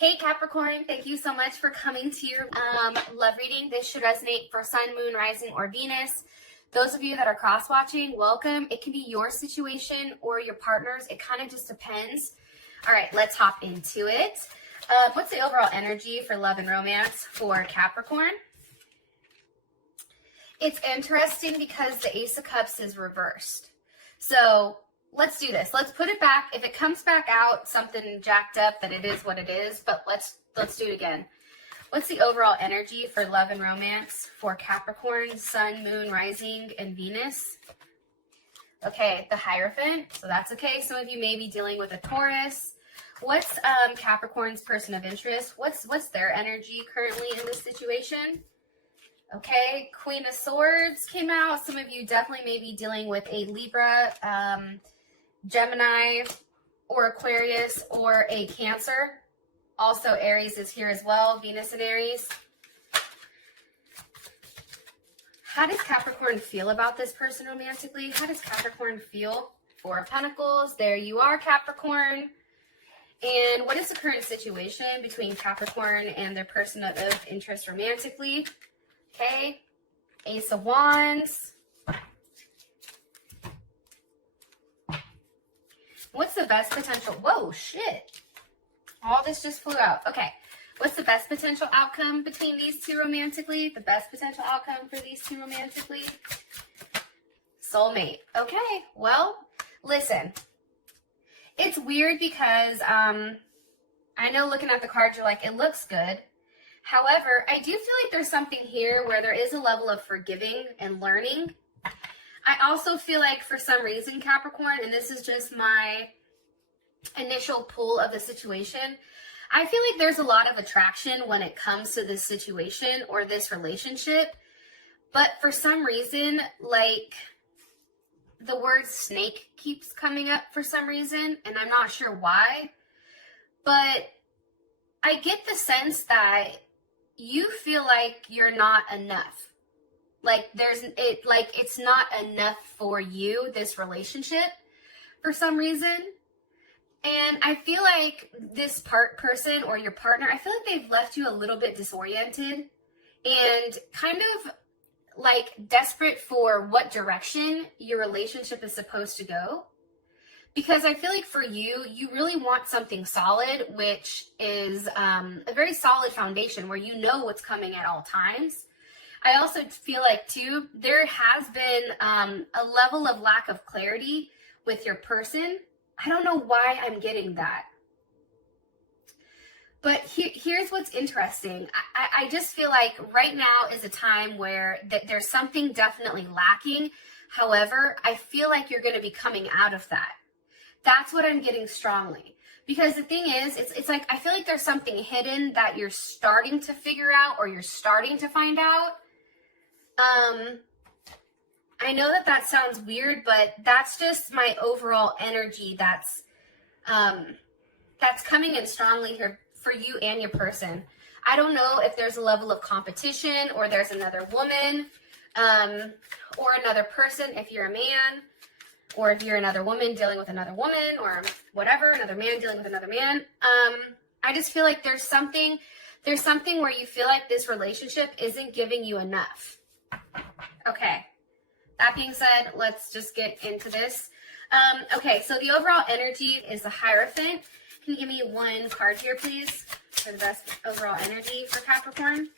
Hey Capricorn, thank you so much for coming to your love reading. This should resonate for Sun, Moon, Rising, or Venus. Those of you that are cross-watching, welcome. It can be your situation or your partner's. It kind of just depends. All right, let's hop into it. What's the overall energy for love and romance for Capricorn? It's interesting because the Ace of Cups is reversed. So let's do this. Let's put it back. If it comes back out something jacked up, then it is what it is. But let's do it again. What's the overall energy for love and romance for Capricorn, Sun, Moon, Rising, and Venus? Okay, the Hierophant. So that's okay. Some of you may be dealing with a Taurus. What's Capricorn's person of interest? What's their energy currently in this situation? Okay, Queen of Swords came out. Some of you definitely may be dealing with a Libra, Gemini, or Aquarius, or a Cancer. Also, Aries is here as well, Venus and Aries. How does Capricorn feel about this person romantically? How does Capricorn feel? Four of Pentacles, there you are, Capricorn. And what is the current situation between Capricorn and their person of interest romantically? Okay, Ace of Wands. What's the best potential? Whoa, shit. All this just flew out. Okay, what's the best potential outcome between these two romantically? The best potential outcome for these two romantically? Soulmate. Okay, well, listen. It's weird because I know looking at the cards, you're like, it looks good. However, I do feel like there's something here where there is a level of forgiving and learning. I also feel like for some reason, Capricorn, and this is just my initial pull of the situation, I feel like there's a lot of attraction when it comes to this situation or this relationship. But for some reason, like the word snake keeps coming up for some reason, and I'm not sure why. But I get the sense that you feel like you're not enough. Like it's not enough for you, this relationship, for some reason. And I feel like this person or your partner, I feel like they've left you a little bit disoriented and kind of like desperate for what direction your relationship is supposed to go. Because I feel like for you, you really want something solid, which is a very solid foundation where you know what's coming at all times. I also feel like, too, there has been a level of lack of clarity with your person. I don't know why I'm getting that. But here's what's interesting. I just feel like right now is a time where there's something definitely lacking. However, I feel like you're going to be coming out of that. That's what I'm getting strongly. Because the thing is, it's like I feel like there's something hidden that you're starting to figure out or you're starting to find out. I know that sounds weird, but that's just my overall energy that's coming in strongly here for you and your person. I don't know if there's a level of competition or there's another woman or another person if you're a man. Or if you're another woman dealing with another woman or whatever, another man dealing with another man. I just feel like there's something where you feel like this relationship isn't giving you enough. Okay. That being said, let's just get into this. Okay, so the overall energy is the Hierophant. Can you give me one card here, please, for the best overall energy for Capricorn?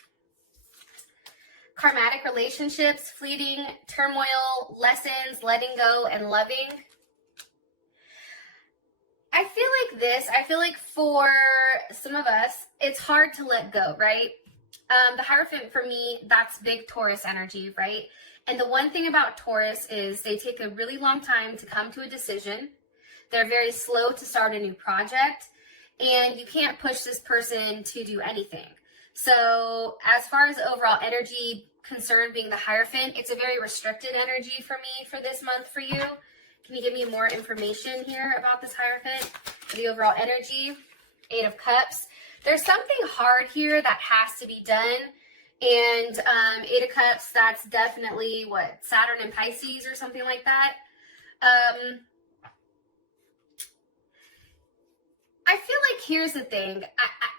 Karmatic relationships, fleeting, turmoil, lessons, letting go, and loving. I feel like for some of us, it's hard to let go, right? The Hierophant for me, that's big Taurus energy, right? And the one thing about Taurus is they take a really long time to come to a decision. They're very slow to start a new project, and you can't push this person to do anything. So as far as the overall energy concerned being the Hierophant, it's a very restricted energy for me for this month for you. Can you give me more information here about this Hierophant? The overall energy, Eight of Cups. There's something hard here that has to be done. And Eight of Cups, that's definitely what, Saturn and Pisces or something like that. I feel like here's the thing.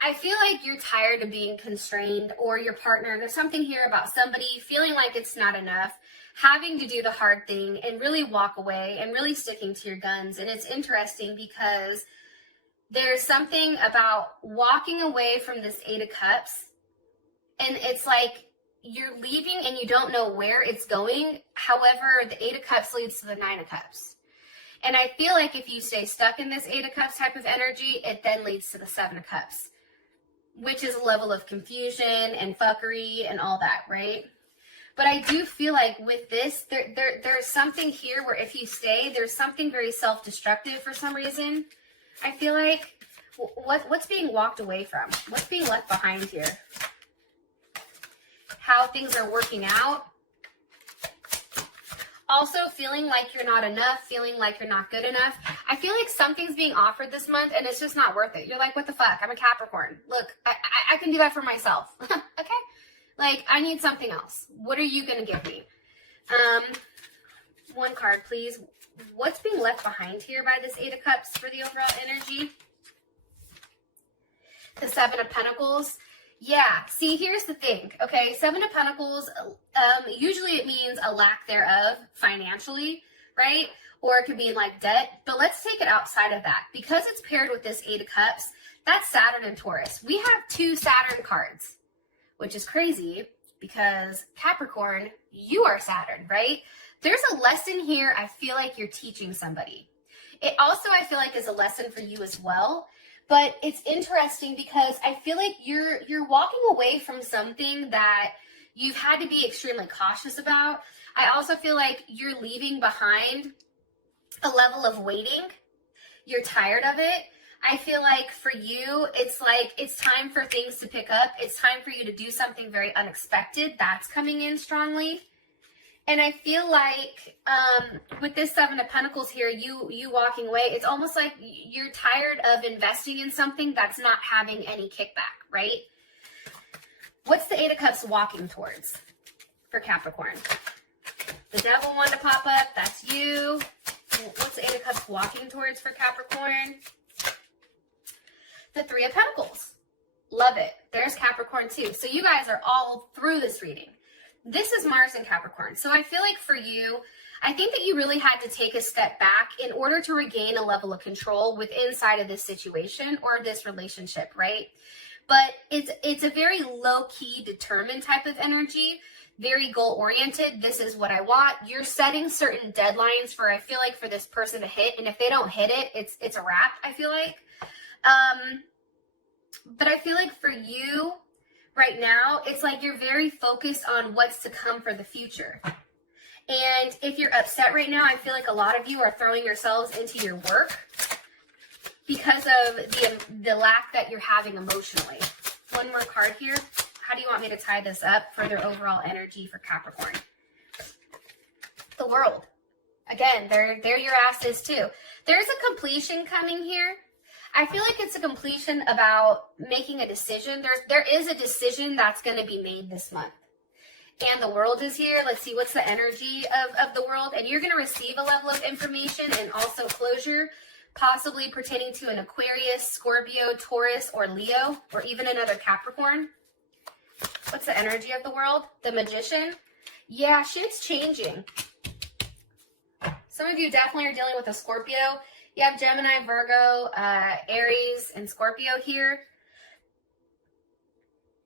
I feel like you're tired of being constrained, or your partner, there's something here about somebody feeling like it's not enough, having to do the hard thing and really walk away and really sticking to your guns. And it's interesting because there's something about walking away from this Eight of Cups, and it's like you're leaving and you don't know where it's going. However, the Eight of Cups leads to the Nine of Cups. And I feel like if you stay stuck in this Eight of Cups type of energy, it then leads to the Seven of Cups, which is a level of confusion and fuckery and all that, right? But I do feel like with this, there's something here where if you stay, there's something very self-destructive for some reason. I feel like what's being walked away from? What's being left behind here? How things are working out. Also feeling like you're not enough, feeling like you're not good enough. I feel like something's being offered this month and it's just not worth it. You're like, what the fuck? I'm a Capricorn. Look, I can do that for myself. Okay? Like, I need something else. What are you going to give me? One card, please. What's being left behind here by this Eight of Cups for the overall energy? The Seven of Pentacles. Yeah, see, here's the thing, okay? Seven of Pentacles, usually it means a lack thereof financially, right? Or it could be like debt, but let's take it outside of that. Because it's paired with this Eight of Cups, that's Saturn and Taurus. We have two Saturn cards, which is crazy because Capricorn, you are Saturn, right? There's a lesson here I feel like you're teaching somebody. It also, I feel like, is a lesson for you as well. But it's interesting because I feel like you're walking away from something that you've had to be extremely cautious about. I also feel like you're leaving behind a level of waiting. You're tired of it. I feel like for you, it's like it's time for things to pick up. It's time for you to do something very unexpected. That's coming in strongly. And I feel like with this Seven of Pentacles here, you walking away, it's almost like you're tired of investing in something that's not having any kickback, right? What's the Eight of Cups walking towards for Capricorn? The Devil wanted to pop up. That's you. What's the Eight of Cups walking towards for Capricorn? The Three of Pentacles. Love it. There's Capricorn too. So you guys are all through this reading. This is Mars and Capricorn. So I feel like for you, I think that you really had to take a step back in order to regain a level of control inside of this situation or this relationship, right? But it's a very low-key, determined type of energy, very goal-oriented. This is what I want. You're setting certain deadlines for, I feel like, for this person to hit. And if they don't hit it, it's a wrap, I feel like. But I feel like for you, right now, it's like you're very focused on what's to come for the future. And if you're upset right now, I feel like a lot of you are throwing yourselves into your work because of the lack that you're having emotionally. One more card here. How do you want me to tie this up for their overall energy for Capricorn? The World. Again, there your ass is too. There's a completion coming here. I feel like it's a completion about making a decision. There is a decision that's going to be made this month. And the World is here. Let's see, what's the energy of the World? And you're going to receive a level of information and also closure, possibly pertaining to an Aquarius, Scorpio, Taurus, or Leo, or even another Capricorn. What's the energy of the World? The Magician. Yeah, shit's changing. Some of you definitely are dealing with a Scorpio. You have Gemini, Virgo, Aries, and Scorpio here.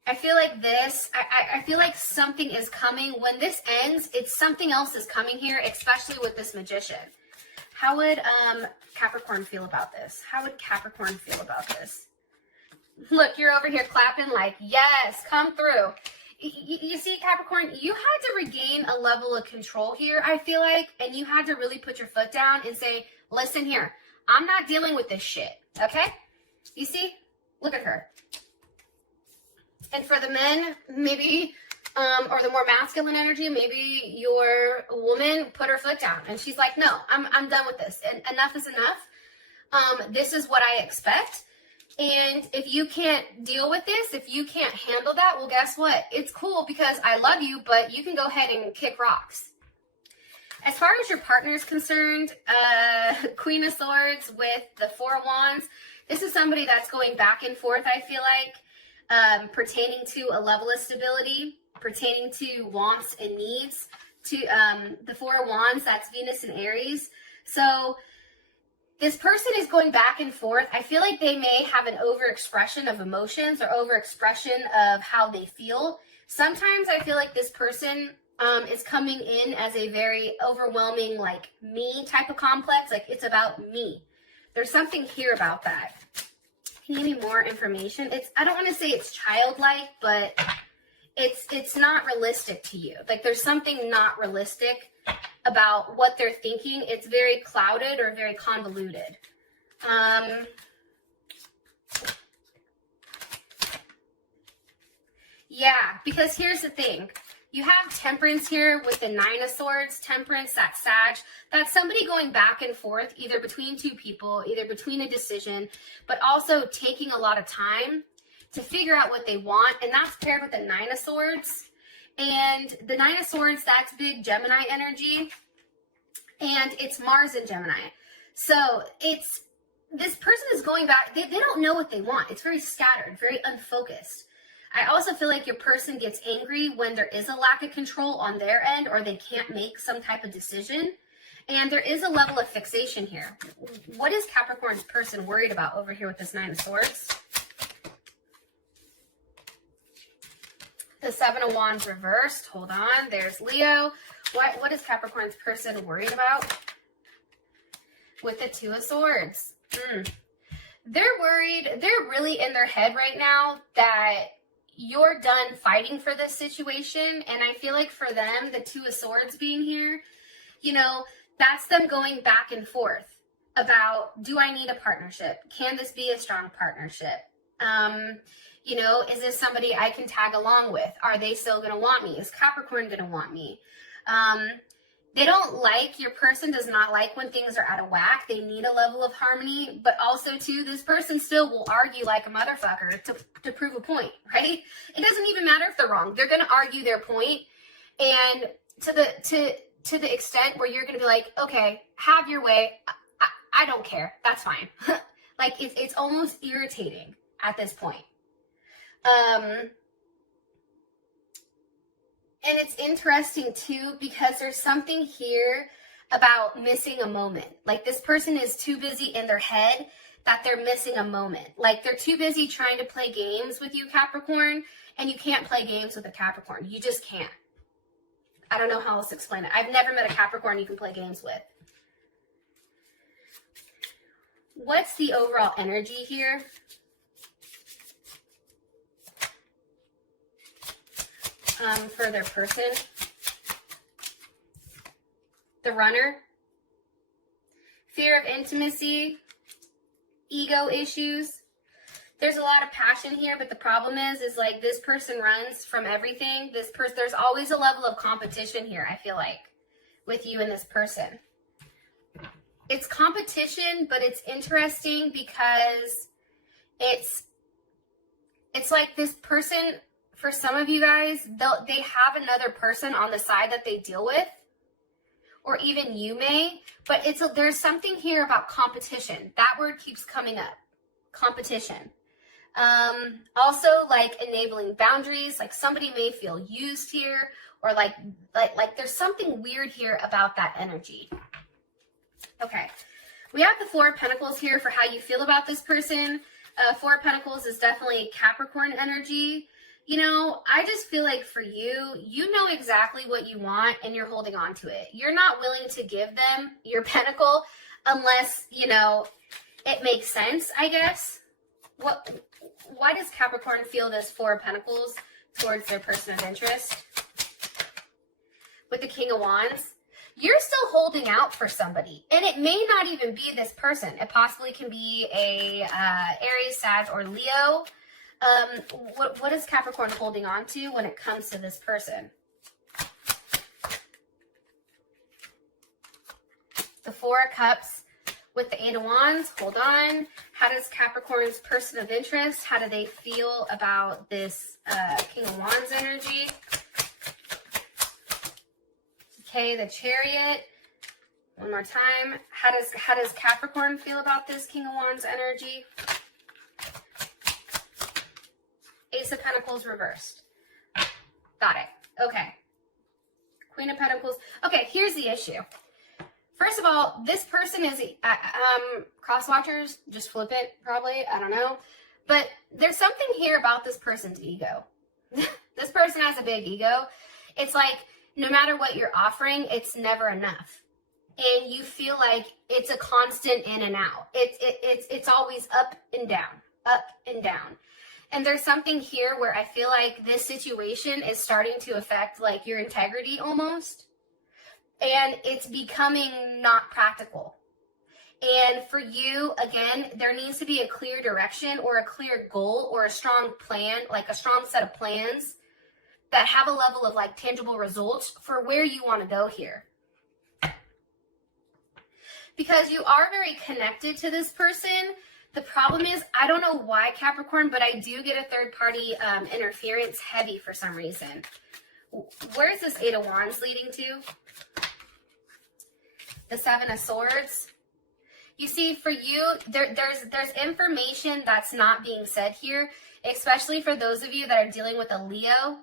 I feel like this, I feel like something is coming. When this ends, it's something else is coming here, especially with this Magician. How would Capricorn feel about this? How would Capricorn feel about this? Look, you're over here clapping like, yes, come through. You see, Capricorn, you had to regain a level of control here, I feel like, and you had to really put your foot down and say, listen here, I'm not dealing with this shit, okay? You see? Look at her. And for the men, maybe, or the more masculine energy, maybe your woman put her foot down. And she's like, no, I'm done with this. And enough is enough. This is what I expect. And if you can't deal with this, if you can't handle that, well, guess what? It's cool because I love you, but you can go ahead and kick rocks. As far as your partner is concerned, Queen of Swords with the Four of Wands, This is somebody that's going back and forth, I feel like, pertaining to a level of stability, pertaining to wants and needs. To the Four of Wands, that's Venus and Aries. So this person is going back and forth. I feel like they may have an overexpression of emotions or overexpression of how they feel. Sometimes I feel like this person is coming in as a very overwhelming, like, me type of complex. Like, it's about me. There's something here about that. Can you give me more information? I don't want to say it's childlike, but it's not realistic to you. Like, there's something not realistic about what they're thinking. It's very clouded or very convoluted. Yeah, because here's the thing. You have Temperance here with the Nine of Swords. Temperance, that's Sag. That's somebody going back and forth, either between two people, either between a decision, but also taking a lot of time to figure out what they want. And that's paired with the Nine of Swords. And the Nine of Swords, that's big Gemini energy. And it's Mars in Gemini. So this person is going back. They don't know what they want. It's very scattered, very unfocused. I also feel like your person gets angry when there is a lack of control on their end, or they can't make some type of decision. And there is a level of fixation here. What is Capricorn's person worried about over here with this Nine of Swords? The Seven of Wands reversed. Hold on. There's Leo. What is Capricorn's person worried about? With the Two of Swords. They're worried. They're really in their head right now that you're done fighting for this situation. And I feel like for them, the Two of Swords being here, you know, that's them going back and forth about, do I need a partnership? Can this be a strong partnership? You know, is this somebody I can tag along with? Are they still going to want me? Is Capricorn going to want me? They don't like, your person does not like when things are out of whack. They need a level of harmony, but also too, this person still will argue like a motherfucker to prove a point, right? It doesn't even matter if they're wrong. They're going to argue their point, and to the extent where you're going to be like, okay, have your way. I don't care. That's fine. Like, it's almost irritating at this point. And it's interesting too, because there's something here about missing a moment. Like, this person is too busy in their head that they're missing a moment. Like, they're too busy trying to play games with you, Capricorn, and you can't play games with a Capricorn. You just can't. I don't know how else to explain it. I've never met a Capricorn you can play games with. What's the overall energy here? For their person. The Runner. Fear of intimacy. Ego issues. There's a lot of passion here, but the problem is like, this person runs from everything. There's always a level of competition here, I feel like, with you and this person. It's competition, but it's interesting because it's like this person, for some of you guys, they have another person on the side that they deal with, or even you may, but there's something here about competition. That word keeps coming up. Competition. Also, like, enabling boundaries. Like, somebody may feel used here, or like there's something weird here about that energy. Okay, we have the Four of Pentacles here for how you feel about this person. Four of Pentacles is definitely Capricorn energy. You know, I just feel like for you, you know exactly what you want and you're holding on to it. You're not willing to give them your pentacle unless, you know, it makes sense, I guess. Why does Capricorn feel this Four of Pentacles towards their person of interest? With the King of Wands, you're still holding out for somebody, and it may not even be this person. It possibly can be a Aries, Sag, or Leo. What is Capricorn holding on to when it comes to this person? The Four of Cups with the Eight of Wands. Hold on. How does Capricorn's person of interest, how do they feel about this King of Wands energy? Okay, the Chariot. One more time. How does Capricorn feel about this King of Wands energy? Ace of Pentacles reversed. Got it. Okay. Queen of Pentacles. Okay, here's the issue. First of all, this person is, cross watchers, just flip it, probably, I don't know. But there's something here about this person's ego. This person has a big ego. It's like, no matter what you're offering, it's never enough. And you feel like it's a constant in and out. It's always up and down, up and down. And there's something here where I feel like this situation is starting to affect like your integrity almost. And it's becoming not practical. And for you, again, there needs to be a clear direction or a clear goal or a strong plan, like a strong set of plans that have a level of like tangible results for where you want to go here. Because you are very connected to this person. The problem is, I don't know why, Capricorn, but I do get a third-party interference heavy for some reason. Where is this Eight of Wands leading to? The Seven of Swords. You see, for you, there's information that's not being said here, especially for those of you that are dealing with a Leo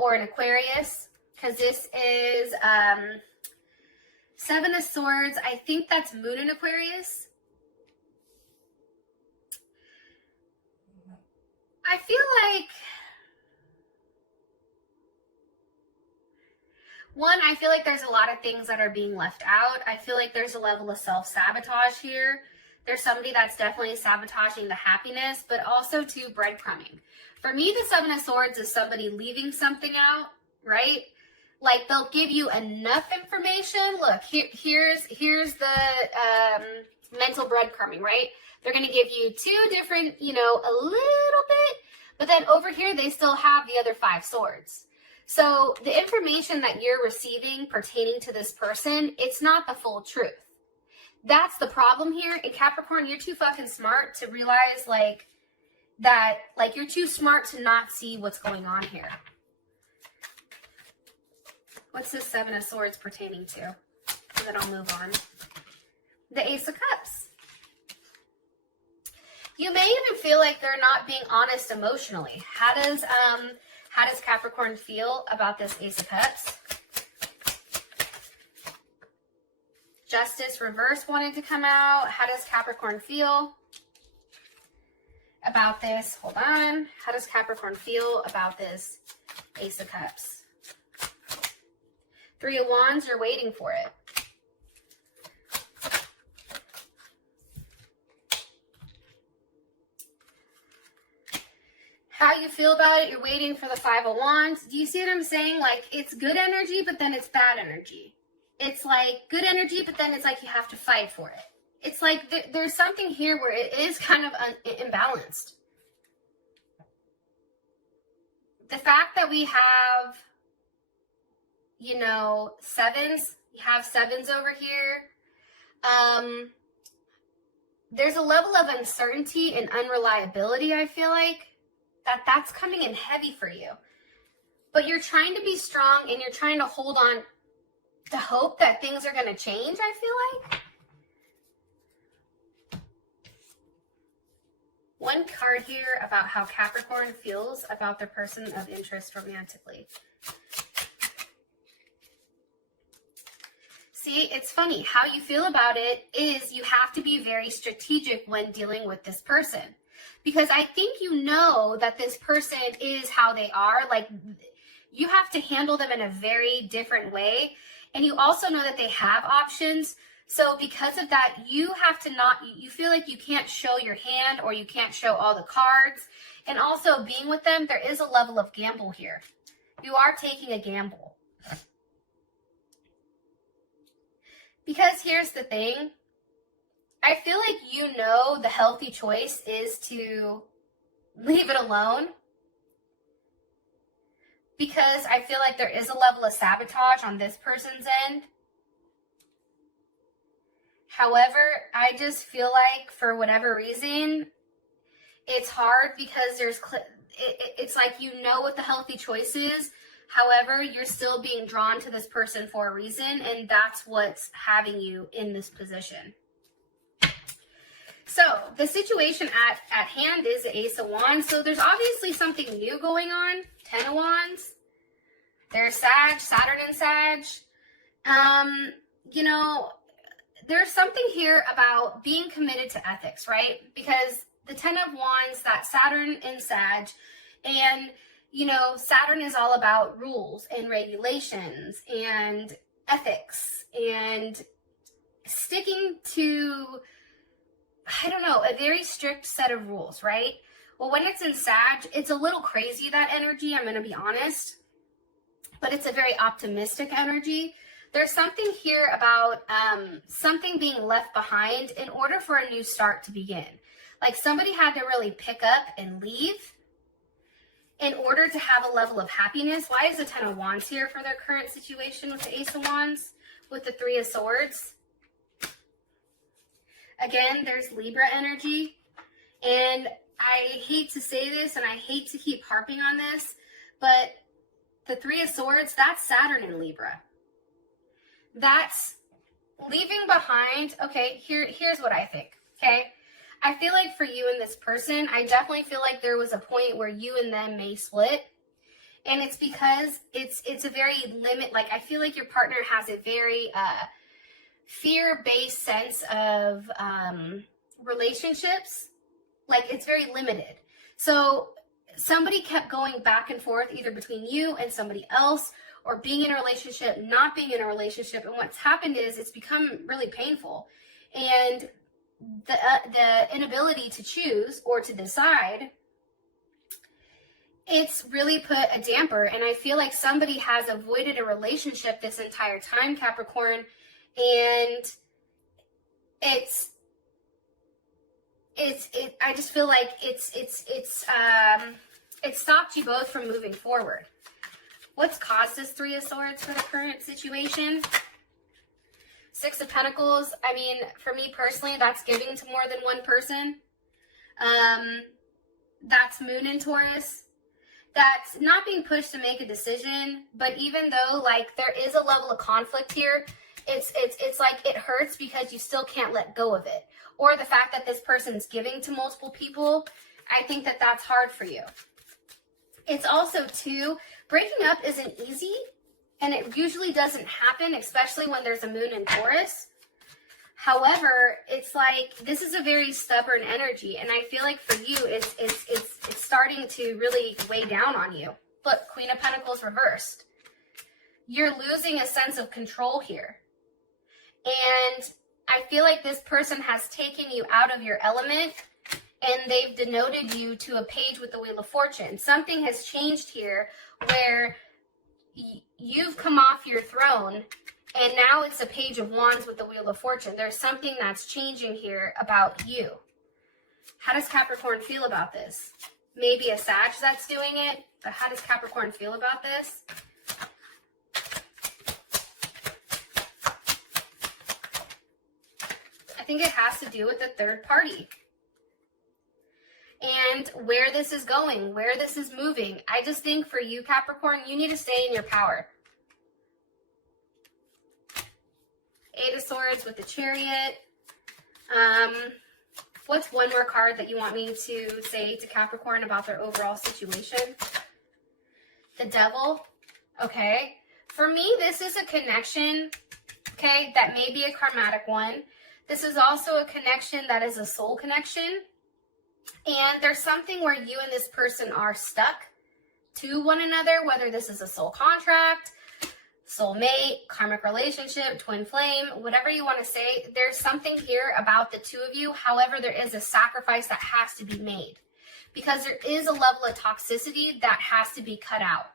or an Aquarius, because this is Seven of Swords. I think that's Moon in Aquarius. I feel like, one, I feel like there's a lot of things that are being left out. I feel like there's a level of self-sabotage here. There's somebody that's definitely sabotaging the happiness, but also too breadcrumbing. For me, the Seven of Swords is somebody leaving something out, right? Like they'll give you enough information. Look, here's the mental breadcrumbing, right? They're going to give you two different, a little bit, but then over here, they still have the other 5 swords. So the information that you're receiving pertaining to this person, it's not the full truth. That's the problem here. In Capricorn, you're too fucking smart to realize you're too smart to not see what's going on here. What's this Seven of Swords pertaining to? And then I'll move on. The Ace of Cups. You may even feel like they're not being honest emotionally. How does Capricorn feel about this Ace of Cups? Justice reverse wanted to come out. How does Capricorn feel about this? Hold on. How does Capricorn feel about this Ace of Cups? 3 of Wands, you're waiting for it. How you feel about it, you're waiting for the 5 of Wands. Do you see what I'm saying? Like, it's good energy, but then it's bad energy. It's like good energy, but then it's like you have to fight for it. It's like there's something here where it is kind of imbalanced. The fact that we have, sevens, you have sevens over here. There's a level of uncertainty and unreliability, I feel like, that's coming in heavy for you. But you're trying to be strong and you're trying to hold on to hope that things are going to change, I feel like. One card here about how Capricorn feels about their person of interest romantically. See, it's funny. How you feel about it is you have to be very strategic when dealing with this person. Because I think you know that this person is how they are. Like, you have to handle them in a very different way. And you also know that they have options. So because of that, you have to you feel like you can't show your hand or you can't show all the cards. And also being with them, there is a level of gamble here. You are taking a gamble. Because here's the thing. I feel like the healthy choice is to leave it alone. Because I feel like there is a level of sabotage on this person's end. However, I just feel like for whatever reason, it's hard because it's like what the healthy choice is. However, you're still being drawn to this person for a reason, and that's what's having you in this position. So the situation at hand is the Ace of Wands. So there's obviously something new going on. 10 of Wands. There's Saturn and Sag. You know, there's something here about being committed to ethics, right? Because the 10 of Wands, that Saturn and Sag, and, you know, Saturn is all about rules and regulations and ethics and sticking to, I don't know, a very strict set of rules, right? Well, when it's in Sag, it's a little crazy, that energy, I'm going to be honest, but it's a very optimistic energy. There's something here about something being left behind in order for a new start to begin. Like somebody had to really pick up and leave in order to have a level of happiness. Why is the 10 of Wands here for their current situation with the Ace of Wands, with the 3 of Swords? Again, there's Libra energy. And I hate to say this and I hate to keep harping on this, but the 3 of Swords, that's Saturn in Libra. That's leaving behind. Okay, here's what I think, okay? I feel like for you and this person, I definitely feel like there was a point where you and them may split. And it's because it's a very like, I feel like your partner has a very fear-based sense of relationships. Like, it's very limited. So somebody kept going back and forth either between you and somebody else, or being in a relationship, not being in a relationship. And what's happened is it's become really painful. And the inability to choose or to decide, it's really put a damper. And I feel like somebody has avoided a relationship this entire time, Capricorn. And I just feel like it stopped you both from moving forward. What's caused this 3 of Swords for the current situation? 6 of Pentacles. I mean, for me personally, that's giving to more than one person. That's Moon in Taurus. That's not being pushed to make a decision, but even though, like, there is a level of conflict here, it's like it hurts because you still can't let go of it. Or the fact that this person's giving to multiple people, I think that that's hard for you. It's also, too, breaking up isn't easy, and it usually doesn't happen, especially when there's a Moon in Taurus. However, it's like, this is a very stubborn energy, and I feel like for you, it's starting to really weigh down on you. Look, Queen of Pentacles reversed. You're losing a sense of control here. And I feel like this person has taken you out of your element, and they've denoted you to a page with the Wheel of Fortune. Something has changed here where you've come off your throne, and now it's a Page of Wands with the Wheel of Fortune. There's something that's changing here about you. How does Capricorn feel about this? Maybe a Sag that's doing it, but how does Capricorn feel about this? I think it has to do with the third party. And where this is going, where this is moving. I just think for you, Capricorn, you need to stay in your power. 8 of Swords with the Chariot. What's one more card that you want me to say to Capricorn about their overall situation? The Devil. Okay. For me, this is a connection, okay, that may be a karmatic one. This is also a connection that is a soul connection. And there's something where you and this person are stuck to one another, whether this is a soul contract, soulmate, karmic relationship, twin flame, whatever you want to say. There's something here about the two of you. However, there is a sacrifice that has to be made because there is a level of toxicity that has to be cut out,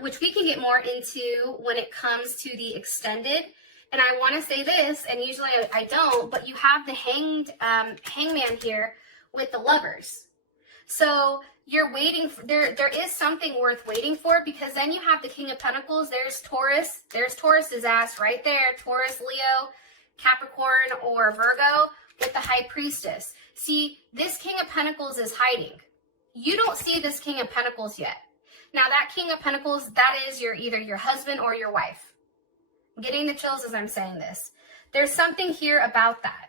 which we can get more into when it comes to the extended. And I want to say this, and usually I don't, but you have the hangman here with the Lovers. So you're waiting for, there is something worth waiting for, because then you have the King of Pentacles. There's Taurus. There's Taurus's ass right there. Taurus, Leo, Capricorn, or Virgo with the High Priestess. See, this King of Pentacles is hiding. You don't see this King of Pentacles yet. Now that King of Pentacles, that is either your husband or your wife. I'm getting the chills as I'm saying this. There's something here about that.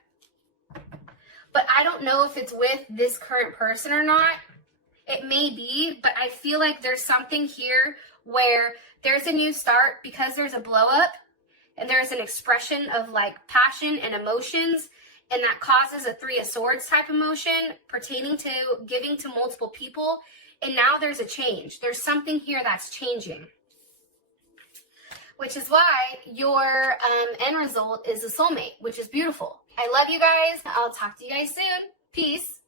but I don't know if it's with this current person or not. It may be, but I feel like there's something here where there's a new start because there's a blow up and there's an expression of like passion and emotions, and that causes a 3 of Swords type emotion pertaining to giving to multiple people. And now there's a change. There's something here that's changing, which is why your end result is a soulmate, which is beautiful. I love you guys. I'll talk to you guys soon. Peace.